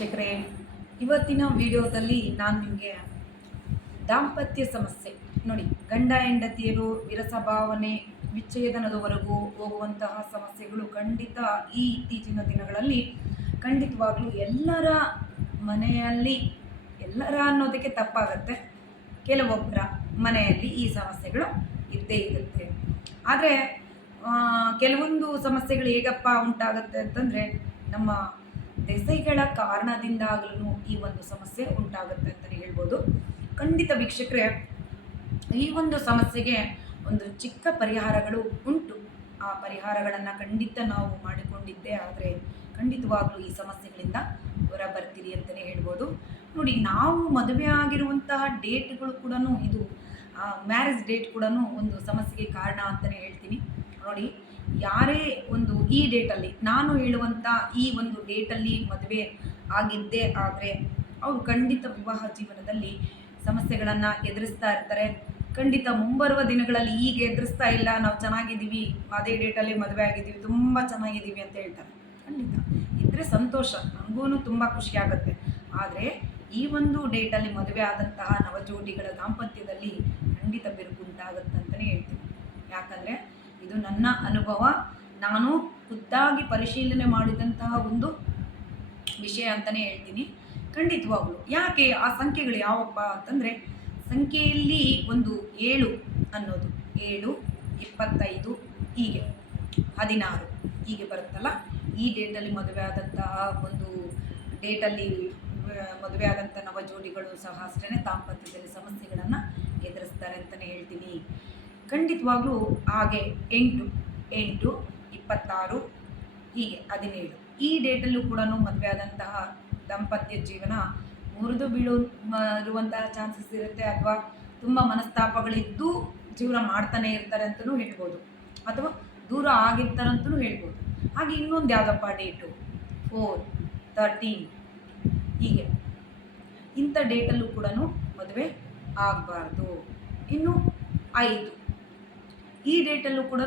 ವೀಕ್ಷಕರೇ, ಇವತ್ತಿನ ವಿಡಿಯೋದಲ್ಲಿ ನಾನು ನಿಮಗೆ ದಾಂಪತ್ಯ ಸಮಸ್ಯೆ. ನೋಡಿ, ಗಂಡ ಹೆಂಡತಿಯರು ವಿರಸ ಭಾವನೆ ವಿಚ್ಛೇದನದವರೆಗೂ ಹೋಗುವಂತಹ ಸಮಸ್ಯೆಗಳು ಖಂಡಿತ ಈ ಇತ್ತೀಚಿನ ದಿನಗಳಲ್ಲಿ ಖಂಡಿತವಾಗ್ಲೂ ಎಲ್ಲರ ಮನೆಯಲ್ಲಿ, ಎಲ್ಲರ ಅನ್ನೋದಕ್ಕೆ ತಪ್ಪಾಗತ್ತೆ. ಕೆಲವೊಬ್ಬರ ಮನೆಯಲ್ಲಿ ಈ ಸಮಸ್ಯೆಗಳು ಇದ್ದೇ ಇರುತ್ತೆ. ಆದರೆ ಕೆಲವೊಂದು ಸಮಸ್ಯೆಗಳು ಹೇಗಪ್ಪ ಉಂಟಾಗತ್ತೆ ಅಂತಂದರೆ, ನಮ್ಮ ದೆಸೆಗಳ ಕಾರಣದಿಂದಾಗಲೂ ಈ ಒಂದು ಸಮಸ್ಯೆ ಉಂಟಾಗುತ್ತೆ ಅಂತಲೇ ಹೇಳ್ಬೋದು. ಖಂಡಿತ ವೀಕ್ಷಕರೇ, ಈ ಒಂದು ಸಮಸ್ಯೆಗೆ ಒಂದು ಚಿಕ್ಕ ಪರಿಹಾರಗಳು ಉಂಟು. ಆ ಪರಿಹಾರಗಳನ್ನು ಖಂಡಿತ ನಾವು ಮಾಡಿಕೊಂಡಿದ್ದೆ ಆದರೆ ಖಂಡಿತವಾಗ್ಲೂ ಈ ಸಮಸ್ಯೆಗಳಿಂದ ಹೊರ ಬರ್ತೀರಿ ಅಂತಲೇ ಹೇಳ್ಬೋದು. ನೋಡಿ, ನಾವು ಮದುವೆ ಆಗಿರುವಂತಹ ಡೇಟ್ಗಳು ಕೂಡ ಇದು ಮ್ಯಾರೇಜ್ ಡೇಟ್ ಕೂಡ ಒಂದು ಸಮಸ್ಯೆಗೆ ಕಾರಣ ಅಂತಲೇ ಹೇಳ್ತೀನಿ. ನೋಡಿ ಯಾರೇ ಒಂದು ಈ ಡೇಟಲ್ಲಿ ನಾನು ಹೇಳುವಂಥ ಈ ಒಂದು ಡೇಟಲ್ಲಿ ಮದುವೆ ಆಗಿದ್ದೇ ಆದರೆ ಅವರು ಖಂಡಿತ ವಿವಾಹ ಜೀವನದಲ್ಲಿ ಸಮಸ್ಯೆಗಳನ್ನು ಎದುರಿಸ್ತಾ ಇರ್ತಾರೆ. ಖಂಡಿತ ಮುಂಬರುವ ದಿನಗಳಲ್ಲಿ ಈಗ ಎದುರಿಸ್ತಾ ಇಲ್ಲ, ನಾವು ಚೆನ್ನಾಗಿದ್ದೀವಿ, ಅದೇ ಡೇಟಲ್ಲಿ ಮದುವೆ ಆಗಿದ್ದೀವಿ, ತುಂಬ ಚೆನ್ನಾಗಿದ್ದೀವಿ ಅಂತ ಹೇಳ್ತಾರೆ. ಖಂಡಿತ. ಇದ್ದರೆ ಸಂತೋಷ ನನಗೂ ತುಂಬ ಖುಷಿ ಆಗುತ್ತೆ. ಆದರೆ ಈ ಒಂದು ಡೇಟಲ್ಲಿ ಮದುವೆ ಆದಂತಹ ನವಜೋಡಿಗಳ ದಾಂಪತ್ಯದಲ್ಲಿ ಖಂಡಿತ ಬಿರುಕುಂಟಾಗುತ್ತೆ ಅಂತಲೇ ಹೇಳ್ತೀನಿ. ಯಾಕಂದರೆ ಇದು ನನ್ನ ಅನುಭವ. ನಾನು ಖುದ್ದಾಗಿ ಪರಿಶೀಲನೆ ಮಾಡಿದಂತಹ ಒಂದು ವಿಷಯ ಅಂತಲೇ ಹೇಳ್ತೀನಿ. ಖಂಡಿತವಾಗ್ಲು. ಯಾಕೆ ಆ ಸಂಖ್ಯೆಗಳು ಯಾವಪ್ಪ ಅಂತಂದರೆ, ಸಂಖ್ಯೆಯಲ್ಲಿ ಒಂದು ಏಳು ಅನ್ನೋದು. ಏಳು, ಇಪ್ಪತ್ತೈದು, ಹೀಗೆ. ಹದಿನಾರು. ಹೀಗೆ ಬರುತ್ತಲ್ಲ? ಈ ಡೇಟಲ್ಲಿ ಮದುವೆ ಆದಂತಹ ಒಂದು ಡೇಟಲ್ಲಿ ಮದುವೆ ಆದಂಥ ನವಜೋಡಿಗಳು ಸಹ ಅಷ್ಟೇ ದಾಂಪತ್ಯದಲ್ಲಿ ಸಮಸ್ಯೆಗಳನ್ನು ಎದುರಿಸ್ತಾರೆ ಅಂತಲೇ ಹೇಳ್ತೀನಿ. ಖಂಡಿತವಾಗ್ಲೂ ಹಾಗೆ ಎಂಟು ಎಂಟು, ಇಪ್ಪತ್ತಾರು, ಹೀಗೆ ಹದಿನೇಳು. ಈ ಡೇಟಲ್ಲೂ ಕೂಡ ಮದುವೆ ಆದಂತಹ ದಾಂಪತ್ಯ ಜೀವನ ಮುರಿದು ಬೀಳು ಇರುವಂತಹ ಚಾನ್ಸಸ್ ಇರುತ್ತೆ ಅಥವಾ ತುಂಬ ಮನಸ್ತಾಪಗಳಿದ್ದು ಜೀವನ ಮಾಡ್ತಾನೆ ಇರ್ತಾರೆ ಅಂತಲೂ ಹೇಳ್ಬೋದು. ಅಥವಾ ದೂರ ಆಗಿರ್ತಾರಂತಲೂ ಹೇಳ್ಬೋದು. ಹಾಗೆ ಇನ್ನೊಂದು ಯಾವುದಪ್ಪ ಡೇಟು? ಫೋರ್ ತರ್ಟೀನ್ ಹೀಗೆ. ಇಂಥ ಡೇಟಲ್ಲೂ ಕೂಡ ಮದುವೆ ಆಗಬಾರ್ದು. ಇನ್ನು ಐದು. ಈ ಡೇಟಲ್ಲೂ ಕೂಡ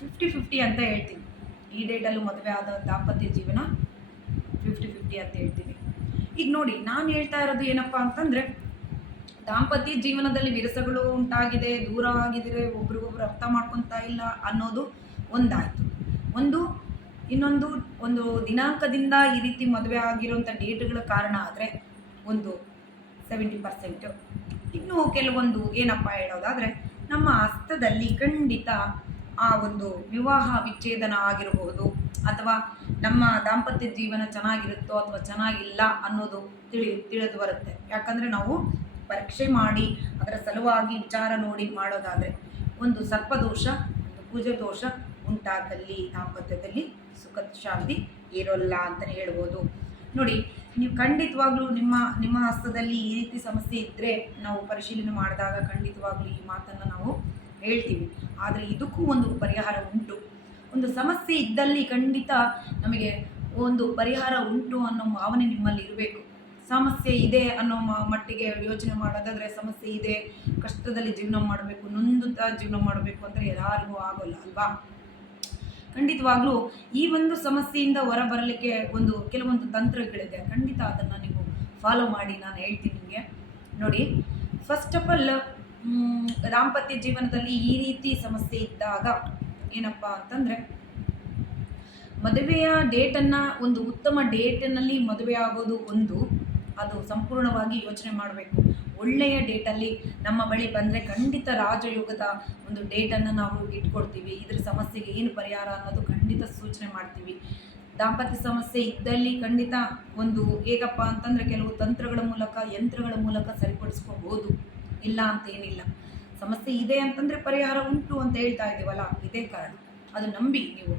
ಫಿಫ್ಟಿ ಫಿಫ್ಟಿ ಅಂತ ಹೇಳ್ತೀನಿ. ಈ ಡೇಟಲ್ಲೂ ಮದುವೆ ಆದ ದಾಂಪತ್ಯ ಜೀವನ ಫಿಫ್ಟಿ ಫಿಫ್ಟಿ ಅಂತ ಹೇಳ್ತೀನಿ. ಈಗ ನೋಡಿ, ನಾನು ಹೇಳ್ತಾ ಇರೋದು ಏನಪ್ಪ ಅಂತಂದರೆ, ದಾಂಪತ್ಯ ಜೀವನದಲ್ಲಿ ವಿರಸಗಳು ಉಂಟಾಗಿದೆ, ದೂರ ಆಗಿದ್ರೆ ಒಬ್ರಿಗೊಬ್ರು ಅರ್ಥ ಮಾಡ್ಕೊತಾ ಇಲ್ಲ ಅನ್ನೋದು ಒಂದಾಯಿತು. ಒಂದು, ಇನ್ನೊಂದು, ಒಂದು ದಿನಾಂಕದಿಂದ ಈ ರೀತಿ ಮದುವೆ ಆಗಿರೋಂಥ ಡೇಟ್ಗಳ ಕಾರಣ ಆದರೆ ಒಂದು ಸೆವೆಂಟಿ ಪರ್ಸೆಂಟು ಇನ್ನೂ ಕೆಲವೊಂದು ಏನಪ್ಪ ಹೇಳೋದಾದರೆ ನಮ್ಮ ಹಸ್ತದಲ್ಲಿ ಖಂಡಿತ ಆ ಒಂದು ವಿವಾಹ ವಿಚ್ಛೇದನ ಆಗಿರಬಹುದು ಅಥವಾ ನಮ್ಮ ದಾಂಪತ್ಯ ಜೀವನ ಚೆನ್ನಾಗಿರುತ್ತೋ ಅಥವಾ ಚೆನ್ನಾಗಿಲ್ಲ ಅನ್ನೋದು ತಿಳಿ ತಿಳಿದು ಬರುತ್ತೆ. ಯಾಕಂದರೆ ನಾವು ಪರೀಕ್ಷೆ ಮಾಡಿ ಅದರ ಸಲುವಾಗಿ ವಿಚಾರ ನೋಡಿ ಮಾಡೋದಾದರೆ ಒಂದು ಸರ್ಪದೋಷ, ಒಂದು ಪೂಜೆ ದೋಷ ಉಂಟಾದಲ್ಲಿ, ದಾಂಪತ್ಯದಲ್ಲಿ ಸುಖ ಶಾಂತಿ ಇರೋಲ್ಲ ಅಂತಲೇ ಹೇಳ್ಬೋದು. ನೋಡಿ ನೀವು ಖಂಡಿತವಾಗ್ಲೂ ನಿಮ್ಮ ನಿಮ್ಮ ಹಸ್ತದಲ್ಲಿ ಈ ರೀತಿ ಸಮಸ್ಯೆ ಇದ್ದರೆ ನಾವು ಪರಿಶೀಲನೆ ಮಾಡಿದಾಗ ಖಂಡಿತವಾಗ್ಲೂ ಈ ಮಾತನ್ನು ನಾವು ಹೇಳ್ತೀವಿ. ಆದರೆ ಇದಕ್ಕೂ ಒಂದು ಪರಿಹಾರ ಉಂಟು. ಒಂದು ಸಮಸ್ಯೆ ಇದ್ದಲ್ಲಿ ಖಂಡಿತ ನಮಗೆ ಒಂದು ಪರಿಹಾರ ಉಂಟು ಅನ್ನೋ ಭಾವನೆ ನಿಮ್ಮಲ್ಲಿ ಇರಬೇಕು. ಸಮಸ್ಯೆ ಇದೆ ಅನ್ನೋ ಮಟ್ಟಿಗೆ ಯೋಚನೆ ಮಾಡೋದಾದರೆ ಸಮಸ್ಯೆ ಇದೆ. ಕಷ್ಟದಲ್ಲಿ ಜೀವನ ಮಾಡಬೇಕು, ನೊಂದುತ್ತಾ ಜೀವನ ಮಾಡಬೇಕು ಅಂದರೆ ಯಾರಿಗೂ ಆಗೋಲ್ಲ, ಅಲ್ವಾ? ಖಂಡಿತವಾಗ್ಲೂ ಈ ಒಂದು ಸಮಸ್ಯೆಯಿಂದ ಹೊರ ಬರಲಿಕ್ಕೆ ಒಂದು ಕೆಲವೊಂದು ತಂತ್ರಗಳಿದೆ. ಖಂಡಿತ ಅದನ್ನು ನೀವು ಫಾಲೋ ಮಾಡಿ, ನಾನು ಹೇಳ್ತೀನಿ ನಿಮಗೆ. ನೋಡಿ ಫಸ್ಟ್ ಆಫ್ ಆಲ್ ದಾಂಪತ್ಯ ಜೀವನದಲ್ಲಿ ಈ ರೀತಿ ಸಮಸ್ಯೆ ಇದ್ದಾಗ ಏನಪ್ಪ ಅಂತಂದರೆ, ಮದುವೆಯ ಡೇಟನ್ನು, ಒಂದು ಉತ್ತಮ ಡೇಟಿನಲ್ಲಿ ಮದುವೆ ಆಗೋದು ಒಂದು, ಅದು ಸಂಪೂರ್ಣವಾಗಿ ಯೋಚನೆ ಮಾಡಬೇಕು. ಒಳ್ಳೆಯ ಡೇಟಲ್ಲಿ ನಮ್ಮ ಬಳಿ ಬಂದರೆ ಖಂಡಿತ ರಾಜಯೋಗದ ಒಂದು ಡೇಟನ್ನು ನಾವು ಇಟ್ಕೊಡ್ತೀವಿ. ಇದ್ರ ಸಮಸ್ಯೆಗೆ ಏನು ಪರಿಹಾರ ಅನ್ನೋದು ಖಂಡಿತ ಸೂಚನೆ ಮಾಡ್ತೀವಿ. ದಾಂಪತ್ಯ ಸಮಸ್ಯೆ ಇದ್ದಲ್ಲಿ ಖಂಡಿತ ಒಂದು ಹೇಗಪ್ಪ ಅಂತಂದರೆ ಕೆಲವು ತಂತ್ರಗಳ ಮೂಲಕ, ಯಂತ್ರಗಳ ಮೂಲಕ ಸರಿಪಡಿಸ್ಕೋಬೋದು. ಇಲ್ಲ ಅಂತ ಏನಿಲ್ಲ. ಸಮಸ್ಯೆ ಇದೆ ಅಂತಂದರೆ ಪರಿಹಾರ ಉಂಟು ಅಂತ ಹೇಳ್ತಾ ಇದ್ದೀವಲ್ಲ, ಇದೇ ಕಾರಣ. ಅದು ನಂಬಿ ನೀವು.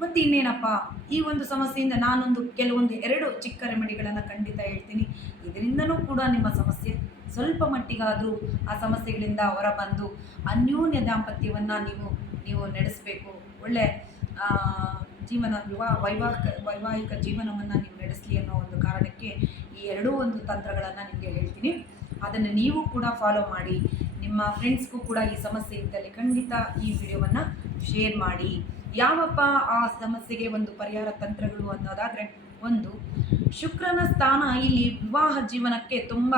ಮತ್ತು ಇನ್ನೇನಪ್ಪ? ಈ ಒಂದು ಸಮಸ್ಯೆಯಿಂದ ನಾನೊಂದು, ಕೆಲವೊಂದು ಎರಡು ಚಿಕ್ಕ ರೆಮಿಡಿಗಳನ್ನು ಖಂಡಿತ ಹೇಳ್ತೀನಿ. ಇದರಿಂದನೂ ಕೂಡ ನಿಮ್ಮ ಸಮಸ್ಯೆ ಸ್ವಲ್ಪ ಮಟ್ಟಿಗಾದರೂ ಆ ಸಮಸ್ಯೆಗಳಿಂದ ಹೊರಬಂದು ಅನ್ಯೋನ್ಯ ದಾಂಪತ್ಯವನ್ನು ನೀವು ನೀವು ನಡೆಸಬೇಕು. ಒಳ್ಳೆ ಜೀವನ ವಿವಾಹ ವೈವಾಹಿಕ ವೈವಾಹಿಕ ಜೀವನವನ್ನು ನೀವು ನಡೆಸಲಿ ಅನ್ನೋ ಒಂದು ಕಾರಣಕ್ಕೆ ಈ ಎರಡೂ ಒಂದು ತಂತ್ರಗಳನ್ನು ನಿಮಗೆ ಹೇಳ್ತೀನಿ. ಅದನ್ನು ನೀವು ಕೂಡ ಫಾಲೋ ಮಾಡಿ, ನಿಮ್ಮ ಫ್ರೆಂಡ್ಸ್ಗೂ ಕೂಡ ಈ ಸಮಸ್ಯೆ ಇದ್ದಲ್ಲಿ ಖಂಡಿತ ಈ ವಿಡಿಯೋವನ್ನು ಶೇರ್ ಮಾಡಿ. ಯಾವಪ್ಪ ಆ ಸಮಸ್ಯೆಗೆ ಒಂದು ಪರಿಹಾರ ತಂತ್ರಗಳು ಅನ್ನೋದಾದರೆ ಒಂದು ಶುಕ್ರನ ಸ್ಥಾನ ಇಲ್ಲಿ ವಿವಾಹ ಜೀವನಕ್ಕೆ ತುಂಬ,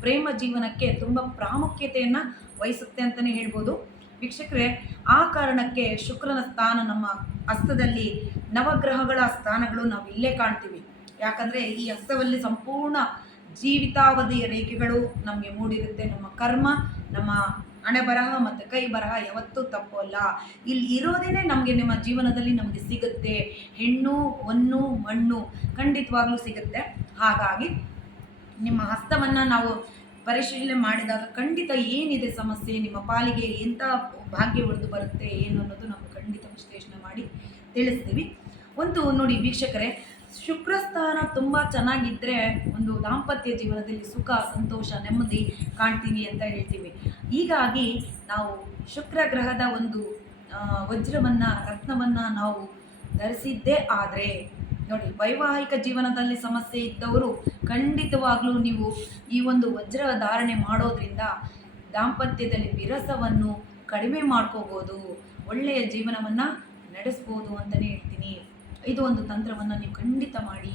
ಪ್ರೇಮ ಜೀವನಕ್ಕೆ ತುಂಬ ಪ್ರಾಮುಖ್ಯತೆಯನ್ನು ವಹಿಸುತ್ತೆ ಅಂತಲೇ ಹೇಳ್ಬೋದು. ವೀಕ್ಷಕರೇ, ಆ ಕಾರಣಕ್ಕೆ ಶುಕ್ರನ ಸ್ಥಾನ ನಮ್ಮ ಹಸ್ತದಲ್ಲಿ ನವಗ್ರಹಗಳ ಸ್ಥಾನಗಳು ನಾವು ಇಲ್ಲೇ ಕಾಣ್ತೀವಿ. ಯಾಕಂದರೆ ಈ ಹಸ್ತದಲ್ಲಿ ಸಂಪೂರ್ಣ ಜೀವಿತಾವಧಿಯ ರೇಖೆಗಳು ನಮಗೆ ಮೂಡಿರುತ್ತೆ. ನಮ್ಮ ಕರ್ಮ, ನಮ್ಮ ಹಣೆ ಬರಹ ಮತ್ತು ಕೈ ಬರಹ ಯಾವತ್ತೂ ತಪ್ಪಲ್ಲ. ಇಲ್ಲಿ ಇರೋದೇನೆ ನಮಗೆ ನಿಮ್ಮ ಜೀವನದಲ್ಲಿ ನಮಗೆ ಸಿಗುತ್ತೆ. ಹೆಣ್ಣು ಹೊನ್ನು ಮಣ್ಣು ಖಂಡಿತವಾಗ್ಲೂ ಸಿಗುತ್ತೆ. ಹಾಗಾಗಿ ನಿಮ್ಮ ಹಸ್ತವನ್ನು ನಾವು ಪರಿಶೀಲನೆ ಮಾಡಿದಾಗ ಖಂಡಿತ ಏನಿದೆ ಸಮಸ್ಯೆ, ನಿಮ್ಮ ಪಾಲಿಗೆ ಎಂಥ ಭಾಗ್ಯ ಉಳಿದು ಬರುತ್ತೆ ಏನು ಅನ್ನೋದು ನಾವು ಖಂಡಿತ ವಿಶ್ಲೇಷಣೆ ಮಾಡಿ ತಿಳಿಸ್ತೀವಿ. ಒಂದು ನೋಡಿ ವೀಕ್ಷಕರೇ ಶುಕ್ರ ಸ್ಥಾನ ತುಂಬ ಚೆನ್ನಾಗಿದ್ದರೆ ಒಂದು ದಾಂಪತ್ಯ ಜೀವನದಲ್ಲಿ ಸುಖ, ಸಂತೋಷ, ನೆಮ್ಮದಿ ಕಾಣ್ತೀವಿ ಅಂತ ಹೇಳ್ತೀವಿ. ಹೀಗಾಗಿ ನಾವು ಶುಕ್ರ ಗ್ರಹದ ಒಂದು ವಜ್ರವನ್ನು, ರತ್ನವನ್ನ ನಾವು ಧರಿಸಿದ್ದೇ ಆದರೆ ನೋಡಿ, ವೈವಾಹಿಕ ಜೀವನದಲ್ಲಿ ಸಮಸ್ಯೆ ಇದ್ದವರು ಖಂಡಿತವಾಗ್ಲೂ ನೀವು ಈ ಒಂದು ವಜ್ರ ಧಾರಣೆ ಮಾಡೋದ್ರಿಂದ ದಾಂಪತ್ಯದಲ್ಲಿ ವಿರಸವನ್ನು ಕಡಿಮೆ ಮಾಡ್ಕೋಬೋದು, ಒಳ್ಳೆಯ ಜೀವನವನ್ನು ನಡೆಸ್ಬೋದು ಅಂತಲೇ ಹೇಳ್ತೀನಿ. ಇದು ಒಂದು ತಂತ್ರವನ್ನು ನೀವು ಖಂಡಿತ ಮಾಡಿ.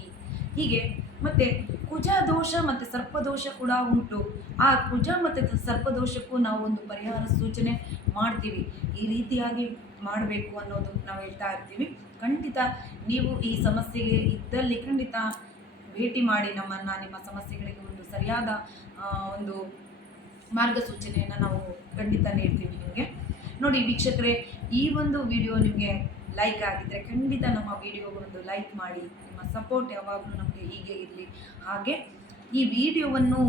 ಹೀಗೆ ಮತ್ತು ಕುಜ ದೋಷ ಮತ್ತು ಸರ್ಪದೋಷ ಕೂಡ ಉಂಟು. ಆ ಕುಜ ಮತ್ತು ಸರ್ಪದೋಷಕ್ಕೂ ನಾವು ಒಂದು ಪರಿಹಾರ ಸೂಚನೆ ಮಾಡ್ತೀವಿ. ಈ ರೀತಿಯಾಗಿ ಮಾಡಬೇಕು ಅನ್ನೋದು ನಾವು ಹೇಳ್ತಾ ಇರ್ತೀವಿ. ಖಂಡಿತ ನೀವು ಈ ಸಮಸ್ಯೆಗೆ ಇದ್ದಲ್ಲಿ ಖಂಡಿತ ಭೇಟಿ ಮಾಡಿ ನಮ್ಮನ್ನು, ನಿಮ್ಮ ಸಮಸ್ಯೆಗಳಿಗೆ ಒಂದು ಸರಿಯಾದ ಒಂದು ಮಾರ್ಗಸೂಚನೆಯನ್ನು ನಾವು ಖಂಡಿತ ನೀಡ್ತೀವಿ ನಿಮಗೆ. ನೋಡಿ ವೀಕ್ಷಕರೇ, ಈ ಒಂದು ವಿಡಿಯೋ ನಿಮಗೆ ಲೈಕ್ ಆಗಿದ್ದರೆ ಖಂಡಿತ ನಮ್ಮ ವಿಡಿಯೋಗೊಂದು ಲೈಕ್ ಮಾಡಿ, ನಿಮ್ಮ ಸಪೋರ್ಟ್ ಯಾವಾಗಲೂ ನಮಗೆ ಹೀಗೆ ಇರಲಿ. ಹಾಗೆ ಈ ವಿಡಿಯೋವನ್ನು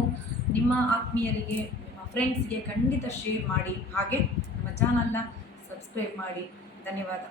ನಿಮ್ಮ ಆತ್ಮೀಯರಿಗೆ, ನಿಮ್ಮ ಫ್ರೆಂಡ್ಸ್ಗೆ ಖಂಡಿತ ಶೇರ್ ಮಾಡಿ. ಹಾಗೆ ನಮ್ಮ ಚಾನಲ್ನ ಸಬ್ಸ್ಕ್ರೈಬ್ ಮಾಡಿ. ಧನ್ಯವಾದ.